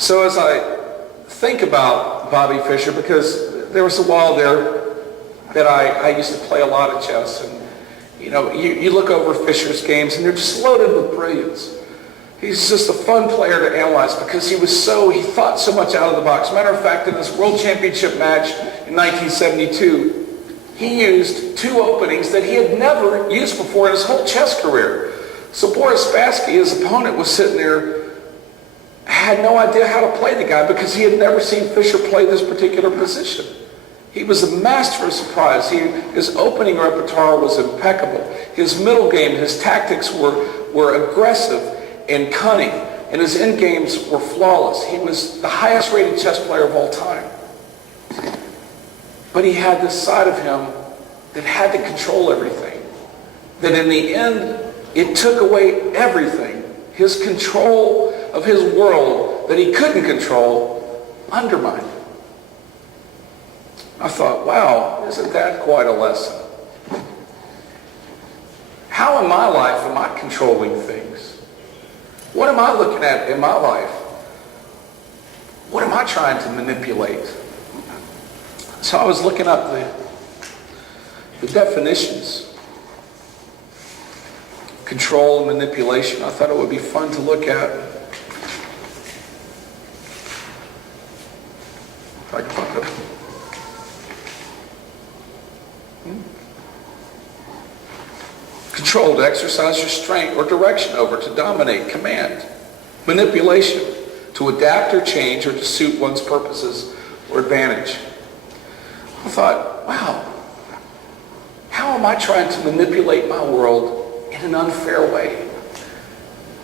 So as I think about Bobby Fischer, because there was a while there that I used to play a lot of chess, and you look over Fischer's games and they're just loaded with brilliance. He's just a fun player to analyze because he thought so much out of the box. Matter of fact, in this World Championship match in 1972, he used two openings that he had never used before in his whole chess career. So Boris Spassky, his opponent, was sitting there, had no idea how to play the guy because he had never seen Fischer play this particular position. He was a master of surprise. His opening repertoire was impeccable. His middle game, his tactics were aggressive and cunning, and his end games were flawless. He was the highest rated chess player of all time. But he had this side of him that had to control everything. That in the end, it took away everything. His control of his world that he couldn't control undermined it. I thought, wow, isn't that quite a lesson? How in my life am I controlling things? What am I looking at in my life? What am I trying to manipulate? So I was looking up the definitions. Control and manipulation. I thought it would be fun to look at. If I can find it. Control, to exercise restraint or direction over, to dominate, command. Manipulation, to adapt or change or to suit one's purposes or advantage. I thought, wow, how am I trying to manipulate my world in an unfair way?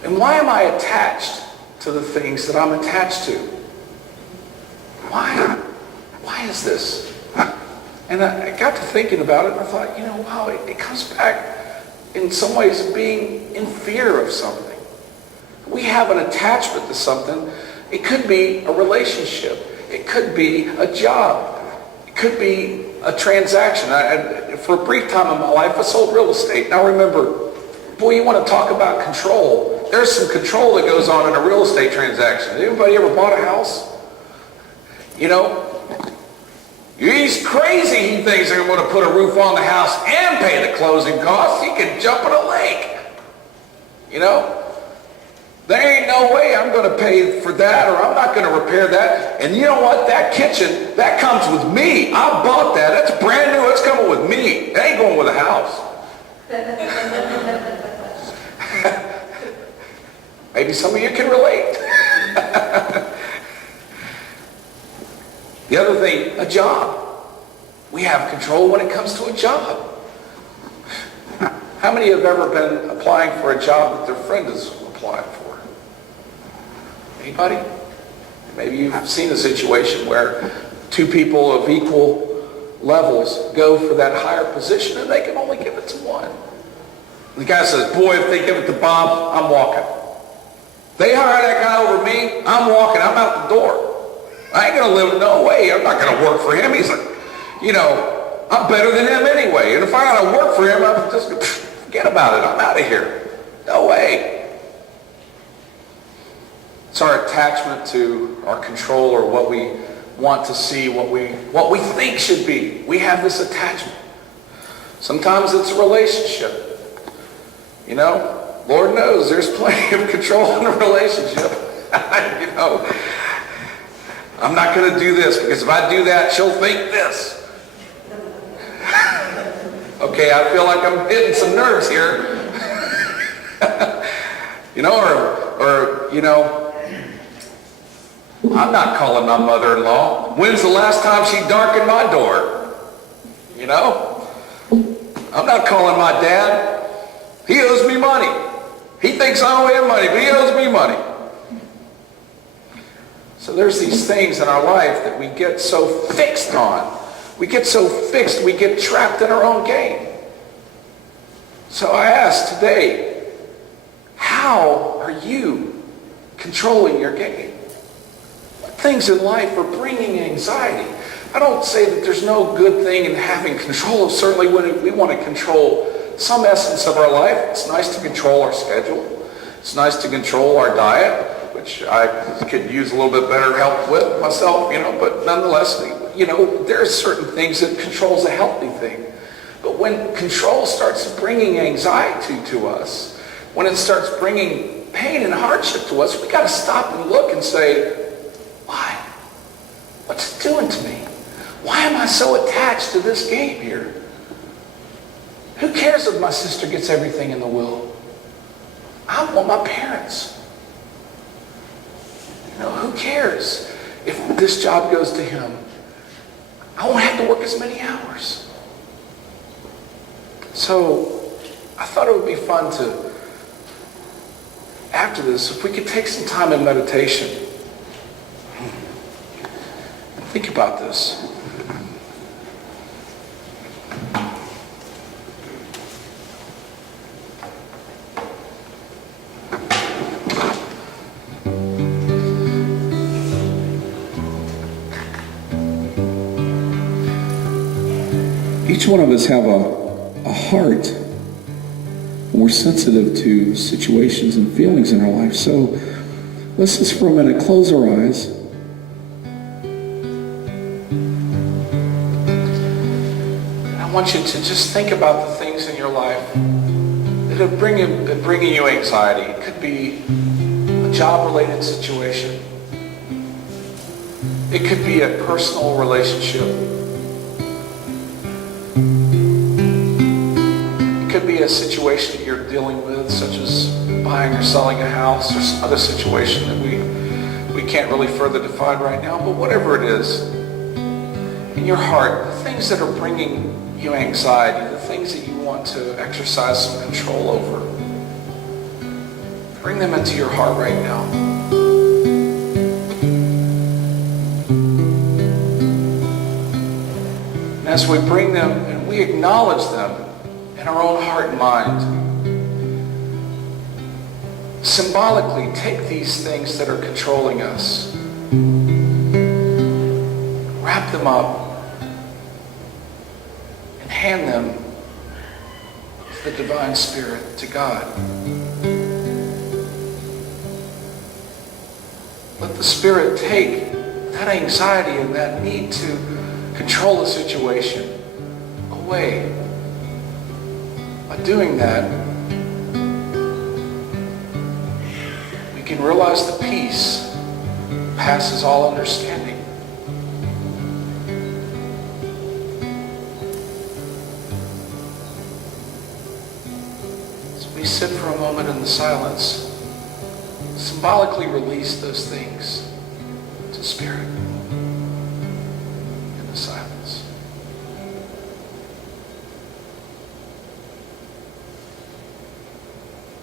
And why am I attached to the things that I'm attached to? Why is this? And I got to thinking about it, and I thought, wow, it comes back in some ways being in fear of something. We have an attachment to something. It could be a relationship. It could be a job. It could be a transaction. For a brief time in my life, I sold real estate. Now remember, boy, you want to talk about control. There's some control that goes on in a real estate transaction. Anybody ever bought a house? He's crazy. He thinks they're going to put a roof on the house and pay the closing costs. He can jump in a lake. There ain't no way I'm going to pay for that, or I'm not going to repair that. And you know what? That kitchen, that comes with me. I bought that. That's brand new. It's coming with me. It ain't going with a house. Maybe some of you can relate. The other thing, a job. We have control when it comes to a job. How many have ever been applying for a job that their friend is applying for? Anybody? Maybe you've seen a situation where two people of equal levels go for that higher position and they can only give it to one. The guy says, boy, if they give it to Bob, I'm walking. They hire that guy over me, I'm walking, I'm out the door. I ain't going to live, no way, I'm not going to work for him. He's like, I'm better than him anyway. And if I got to work for him, I'm just, forget about it, I'm out of here. No way. It's our attachment to our control or what we want to see, what we think should be. We have this attachment. Sometimes it's a relationship. Lord knows there's plenty of control in a relationship. I'm not going to do this because if I do that, she'll think this. Okay, I feel like I'm hitting some nerves here. I'm not calling my mother-in-law. When's the last time she darkened my door? I'm not calling my dad. He owes me money. He thinks I owe him money, but he owes me money. So there's these things in our life that we get so fixed on. We get so fixed, we get trapped in our own game. So I ask today, how are you controlling your game? What things in life are bringing anxiety? I don't say that there's no good thing in having control. Certainly when we want to control some essence of our life, it's nice to control our schedule. It's nice to control our diet. which I could use a little bit better help with myself, but nonetheless, there are certain things that control's a healthy thing. But when control starts bringing anxiety to us, when it starts bringing pain and hardship to us, we got to stop and look and say, why? What's it doing to me? Why am I so attached to this game here? Who cares if my sister gets everything in the will? I want my parents. Who cares if this job goes to him? I won't have to work as many hours. So I thought it would be fun to, after this, if we could take some time in meditation. Think about this. Each one of us have a heart, and we're sensitive to situations and feelings in our life. So let's just for a minute close our eyes. I want you to just think about the things in your life that are bringing you anxiety. It could be a job-related situation. It could be a personal relationship. It could be a situation that you're dealing with, such as buying or selling a house, or some other situation that we can't really further define right now. But whatever it is, in your heart, the things that are bringing you anxiety, the things that you want to exercise some control over, bring them into your heart right now. And as we bring them and we acknowledge them in our own heart and mind, symbolically take these things that are controlling us, wrap them up, and hand them to the Divine Spirit, to God. Let the Spirit take that anxiety and that need to control the situation away. By doing that, we can realize the peace that passes all understanding. So we sit for a moment in the silence, symbolically release those things to Spirit.